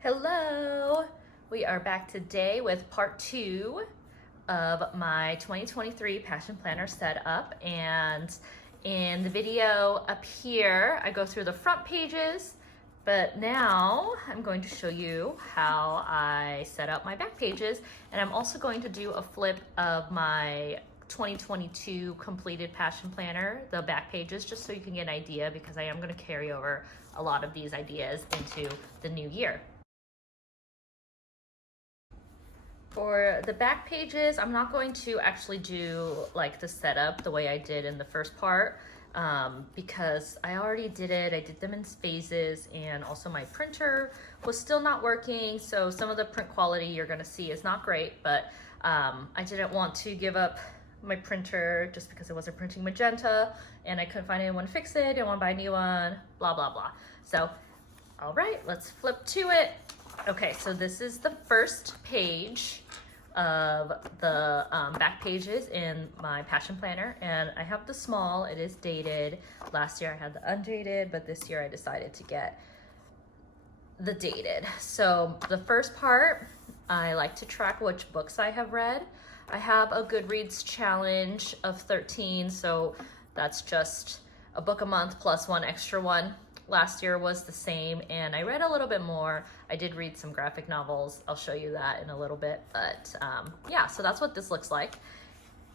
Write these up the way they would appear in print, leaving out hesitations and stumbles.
Hello! We are back today with part 2 of my 2023 Passion Planner setup, and in the video up here I go through the front pages, but now I'm going to show you how I set up my back pages, and I'm also going to do a flip of my 2022 completed Passion Planner, the back pages, just so you can get an idea, because I am going to carry over a lot of these ideas into the new year. For the back pages, I'm not going to actually do like the setup the way I did in the first part because I already did it. I did them in phases, and also my printer was still not working. So some of the print quality you're gonna see is not great, but I didn't want to give up my printer just because it wasn't printing magenta and I couldn't find anyone to fix it. I didn't want to buy a new one, blah, blah, blah. So, all right, let's flip to it. Okay, so this is the first page of the back pages in my Passion Planner, and I have the small. It is dated. Last year I had the undated, but this year I decided to get the dated. So the first part, I like to track which books I have read. I have a Goodreads challenge of 13, so that's just a book a month plus one extra one. Last year was the same, and I read a little bit more. I did read some graphic novels. I'll show you that in a little bit, but yeah, so that's what this looks like.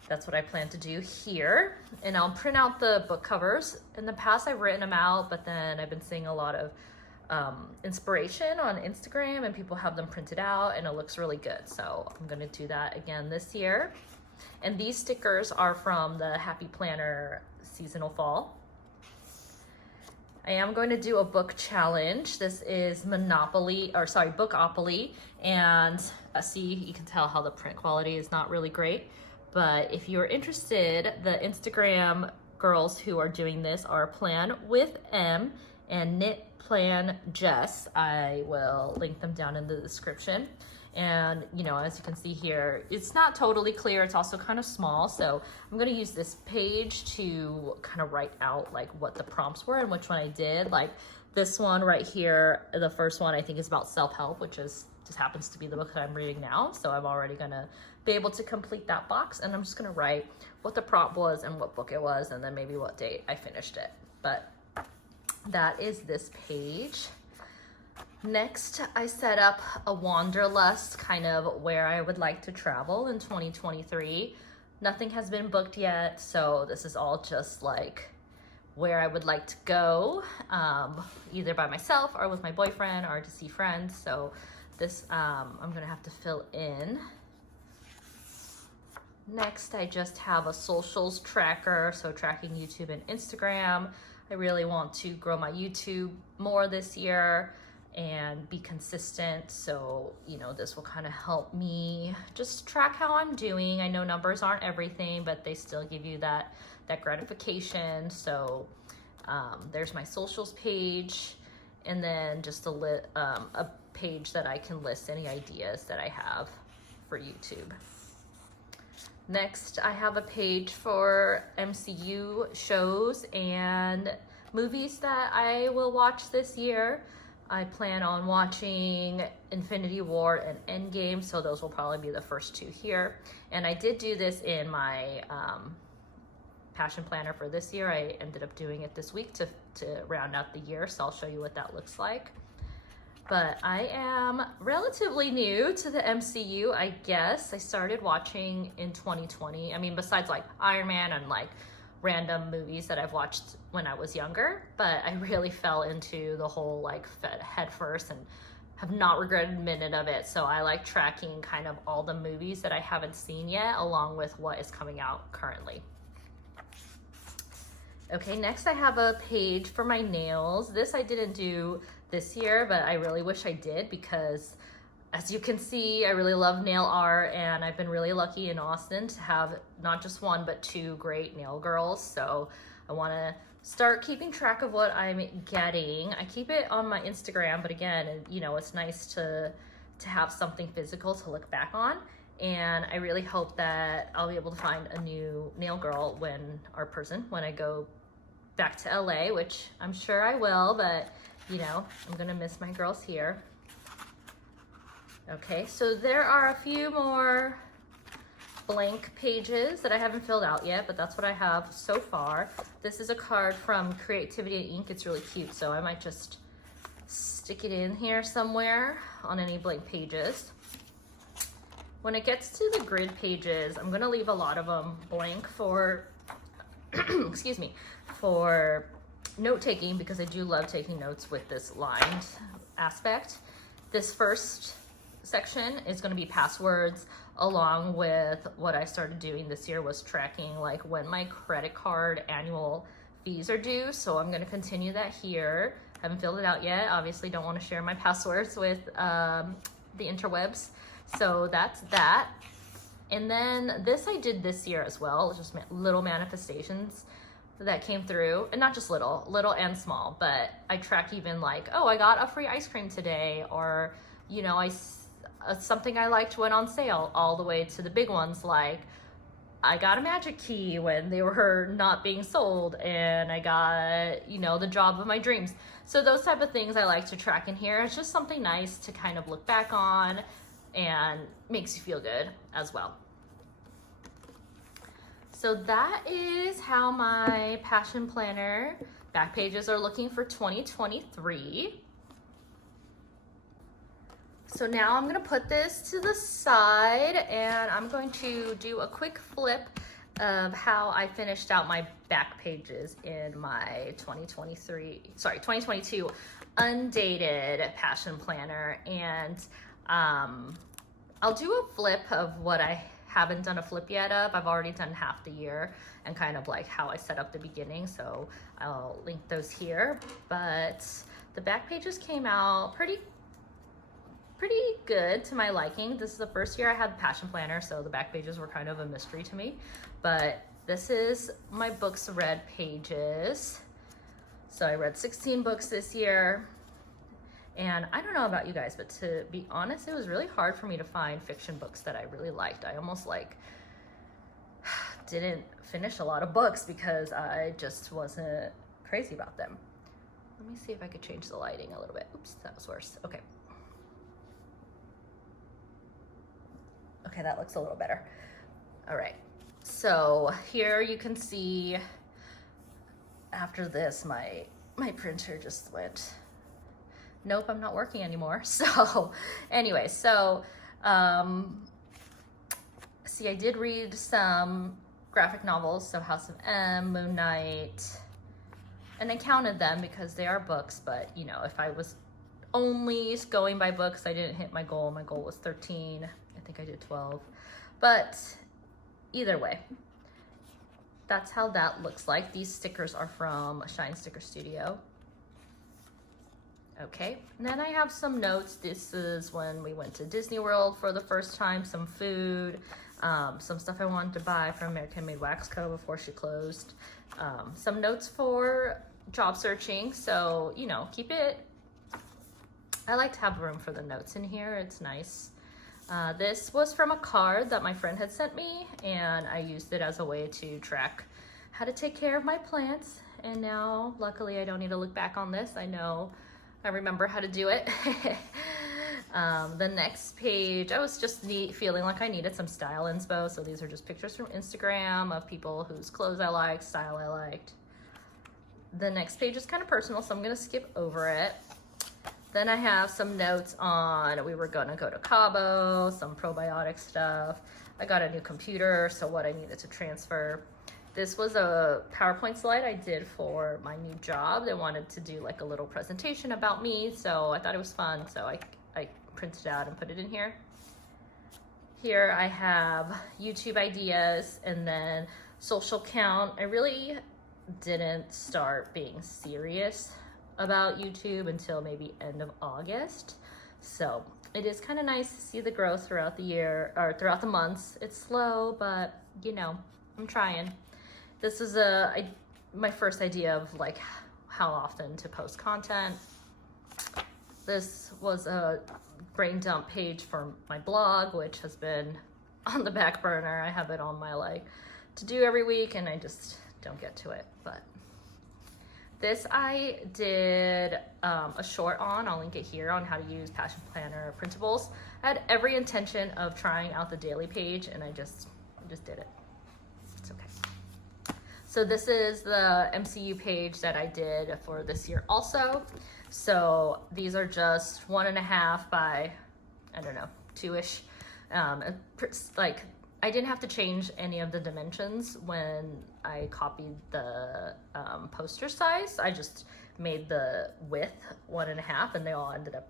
That's what I plan to do here, and I'll print out the book covers. In the past, I've written them out, but then I've been seeing a lot of inspiration on Instagram, and people have them printed out, and it looks really good. So I'm gonna do that again this year. And these stickers are from the Happy Planner Seasonal Fall. I am going to do a book challenge. This is Bookopoly, and see, you can tell how the print quality is not really great, but if you're interested, the Instagram girls who are doing this are Plan with M and Knit Plan Jess. I will link them down in the description. And you know, as you can see here, it's not totally clear. It's also kind of small. So I'm going to use this page to kind of write out like what the prompts were and which one I did. Like this one right here, the first one I think is about self-help, which is just happens to be the book that I'm reading now. So I'm already going to be able to complete that box. And I'm just going to write what the prompt was and what book it was, and then maybe what date I finished it. But that is this page. Next, I set up a wanderlust, kind of where I would like to travel in 2023. Nothing has been booked yet, so this is all just like where I would like to go, either by myself or with my boyfriend or to see friends. So this, I'm gonna have to fill in. Next, I just have a socials tracker, so tracking YouTube and Instagram. I really want to grow my YouTube more this year and be consistent, so you know, this will kind of help me just track how I'm doing. I know numbers aren't everything, but they still give you that gratification. So there's my socials page, and then just a page that I can list any ideas that I have for YouTube. Next, I have a page for MCU shows and movies that I will watch this year. I plan on watching Infinity War and Endgame, so those will probably be the first two here. And I did do this in my Passion Planner for this year. I ended up doing it this week to round out the year, so I'll show you what that looks like. But I am relatively new to the MCU, I guess. I started watching in 2020. I mean, besides like Iron Man and like random movies that I've watched when I was younger, but I really fell into the whole like head first and have not regretted a minute of it. So I like tracking kind of all the movies that I haven't seen yet, along with what is coming out currently. Okay, next I have a page for my nails. This I didn't do this year, but I really wish I did, because as you can see, I really love nail art, and I've been really lucky in Austin to have not just one, but two great nail girls. So I want to start keeping track of what I'm getting. I keep it on my Instagram, but again, you know, it's nice to have something physical to look back on. And I really hope that I'll be able to find a new nail girl when I go back to LA, which I'm sure I will, but you know, I'm gonna miss my girls here. Okay, so there are a few more blank pages that I haven't filled out yet, but that's what I have so far. This is a card from Creativity and Ink. It's really cute, so I might just stick it in here somewhere on any blank pages. When it gets to the grid pages, I'm gonna leave a lot of them blank for, excuse me, for note taking, because I do love taking notes with this lined aspect. This first section is going to be passwords, along with what I started doing this year was tracking like when my credit card annual fees are due. So I'm going to continue that here. Haven't filled it out yet. Obviously don't want to share my passwords with the interwebs. So that's that. And then this I did this year as well. It's just little manifestations that came through, and not just little and small, but I track even like, oh, I got a free ice cream today, or, you know, something I liked went on sale, all the way to the big ones like I got a magic key when they were not being sold, and I got, you know, the job of my dreams. So those type of things I like to track in here. It's just something nice to kind of look back on and makes you feel good as well. So that is how my passion planner back pages are looking for 2023. So now I'm gonna put this to the side, and I'm going to do a quick flip of how I finished out my back pages in my 2022 undated passion planner. And I'll do a flip of what I haven't done a flip yet of. I've already done half the year and kind of like how I set up the beginning, so I'll link those here. But the back pages came out pretty good to my liking. This is the first year I had the passion planner, so the back pages were kind of a mystery to me. But this is my books read pages. So I read 16 books this year. And I don't know about you guys, but to be honest, it was really hard for me to find fiction books that I really liked. I almost like didn't finish a lot of books because I just wasn't crazy about them. Let me see if I could change the lighting a little bit. Oops, that was worse. Okay. Okay, that looks a little better. All right, so here you can see after this, my printer just went, nope, I'm not working anymore. So anyway, so see, I did read some graphic novels, so House of M, Moon Knight, and I counted them because they are books, but you know, if I was only going by books, I didn't hit my goal. My goal was 13. I think I did 12. But either way, that's how that looks like. These stickers are from Shine Sticker Studio. Okay, and then I have some notes. This is when we went to Disney World for the first time, some food, some stuff I wanted to buy from American Made Wax Co. before she closed, some notes for job searching. So, you know, keep it. I like to have room for the notes in here. It's nice. This was from a card that my friend had sent me, and I used it as a way to track how to take care of my plants. And now, luckily, I don't need to look back on this. I remember how to do it. The next page, I was just feeling like I needed some style inspo. So these are just pictures from Instagram of people whose clothes I liked, style I liked. The next page is kind of personal, so I'm gonna skip over it. Then I have some notes on, we were gonna go to Cabo, some probiotic stuff. I got a new computer, so what I needed to transfer. This was a PowerPoint slide I did for my new job. They wanted to do like a little presentation about me, so I thought it was fun. So I printed it out and put it in here. Here I have YouTube ideas and then social count. I really didn't start being serious about YouTube until maybe end of August. So it is kind of nice to see the growth throughout the year, or throughout the months. It's slow, but you know, I'm trying. This is my first idea of like how often to post content. This was a brain dump page for my blog, which has been on the back burner. I have it on my like to do every week, and I just don't get to it. But This I did a short on, I'll link it here, on how to use Passion Planner principles. I had every intention of trying out the daily page, and I just did it. It's okay. So this is the MCU page that I did for this year also. So these are just 1.5 by, I don't know, 2-ish. Like, I didn't have to change any of the dimensions when I copied the poster size. I just made the width 1.5, and they all ended up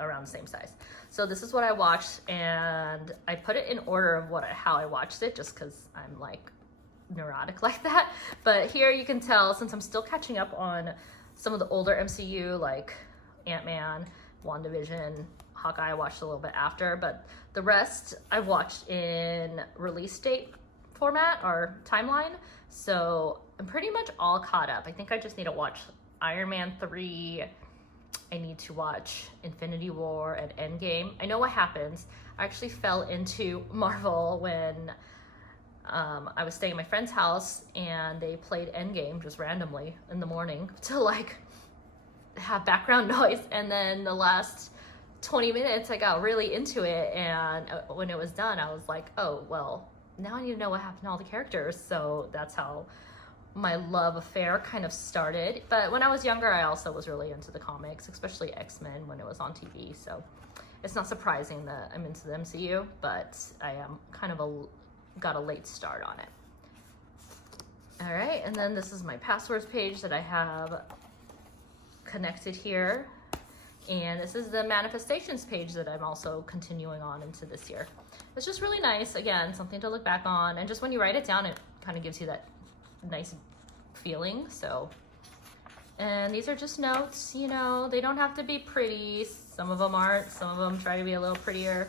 around the same size. So this is what I watched, and I put it in order of how I watched it, just because I'm like neurotic like that. But here you can tell, since I'm still catching up on some of the older MCU, like Ant-Man, WandaVision, Hawkeye I watched a little bit after, but the rest I watched in release date format or timeline. So I'm pretty much all caught up. I think I just need to watch Iron Man 3. I need to watch Infinity War and Endgame. I know what happens. I actually fell into Marvel when I was staying at my friend's house, and they played Endgame just randomly in the morning to like have background noise. And then the last 20 minutes I got really into it, and when it was done I was like, oh well, now I need to know what happened to all the characters. So that's how my love affair kind of started. But when I was younger, I also was really into the comics, especially X-Men when it was on TV. So it's not surprising that I'm into the MCU, but I am kind of got a late start on it. All right, and then this is my passwords page that I have connected here. And this is the manifestations page that I'm also continuing on into this year. It's just really nice. Again, something to look back on. And just when you write it down, it kind of gives you that nice feeling. So, and these are just notes, you know, they don't have to be pretty. Some of them aren't. Some of them try to be a little prettier.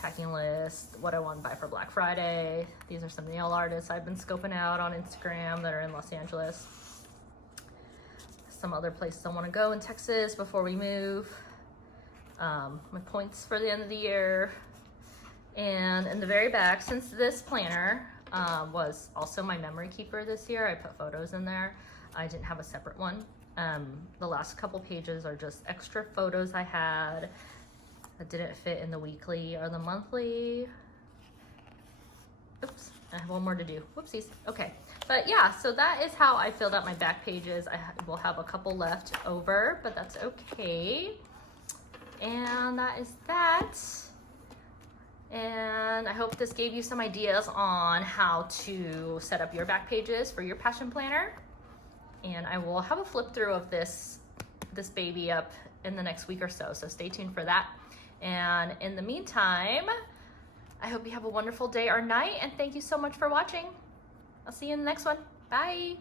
Packing list, what I want to buy for Black Friday. These are some nail artists I've been scoping out on Instagram that are in Los Angeles. Some other places I want to go in Texas before we move. My points for the end of the year. And in the very back, since this planner was also my memory keeper this year, I put photos in there. I didn't have a separate one. The last couple pages are just extra photos I had that didn't fit in the weekly or the monthly. Oops, I have one more to do. Whoopsies. Okay, but yeah, so that is how I filled out my back pages. I will have a couple left over, but that's okay. And that is that. And I hope this gave you some ideas on how to set up your back pages for your passion planner. And I will have a flip through of this baby up in the next week or so, so stay tuned for that. And in the meantime, I hope you have a wonderful day or night, and thank you so much for watching. I'll see you in the next one. Bye.